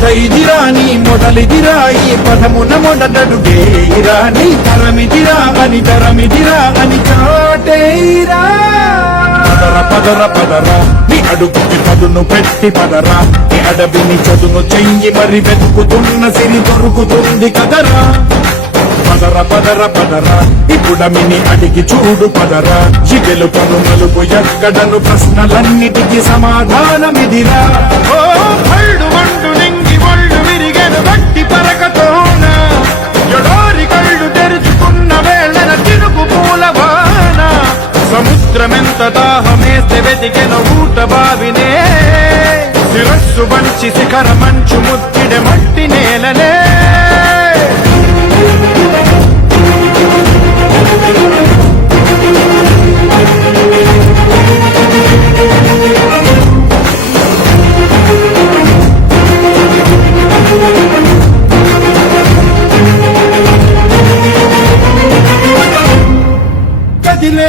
కథ ఇదిరా నీ మొదలిదిరా ఈ పదమున మొదటడుగేరా నీ తరమిదిరా అని తరమిదిరా అని చాటేరా పదర పదర పదరా నీ అడుగుకి పదును పెట్టి పదరా నీ అడవిని చదును చెయ్యి మరి వెతుకుతున్న సిరి దొరుకుతుంది కదరా. పదర పదర పదరా ఇప్పుడమిని అడిగి చూడు పదరా చిగెలు పను మలుపు ఎక్కడను ప్రశ్నలన్నిటికీ సమాధానమిదిరా. సముద్రమెంత దాహమేస్తే వెతికెన ఊట బావినే శిరస్సు వంచి శిఖర మంచు ముద్దిడె మట్టి నేలనే. కదిలే